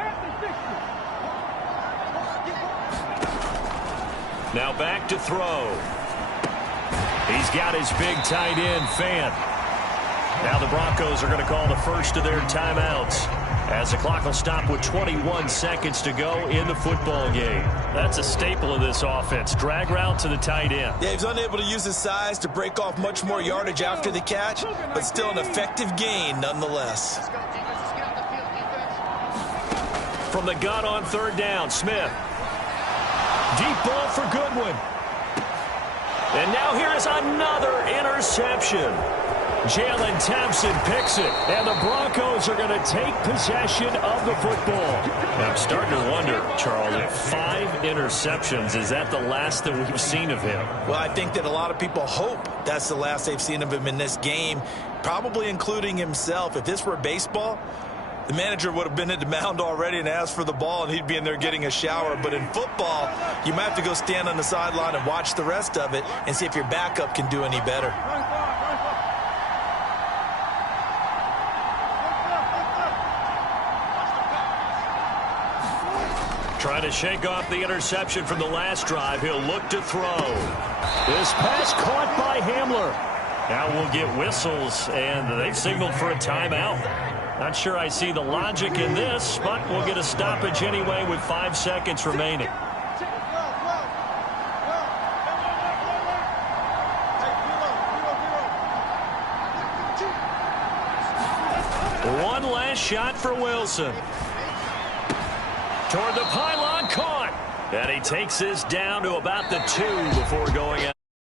Now back to throw. He's got his big tight end, Fant. Now the Broncos are going to call the first of their timeouts as the clock will stop with 21 seconds to go in the football game. That's a staple of this offense. Drag route to the tight end. Yeah, he's unable to use his size to break off much more yardage after the catch, but still an effective gain nonetheless. From the gun on 3rd down, Smith. Deep ball for Goodwin. And now here is another interception. Jalen Thompson picks it, and the Broncos are going to take possession of the football. Now, I'm starting to wonder, Charles, if 5 interceptions, is that the last that we've seen of him? Well, I think that a lot of people hope that's the last they've seen of him in this game, probably including himself. If this were baseball, the manager would have been at the mound already and asked for the ball, and he'd be in there getting a shower. But in football, you might have to go stand on the sideline and watch the rest of it and see if your backup can do any better. Trying to shake off the interception from the last drive. He'll look to throw. This pass caught by Hamler. Now we'll get whistles, and they've signaled for a timeout. Not sure I see the logic in this, but we'll get a stoppage anyway with 5 seconds remaining. One last shot for Wilson. Toward the pylon, caught. And he takes this down to about the 2 before going out.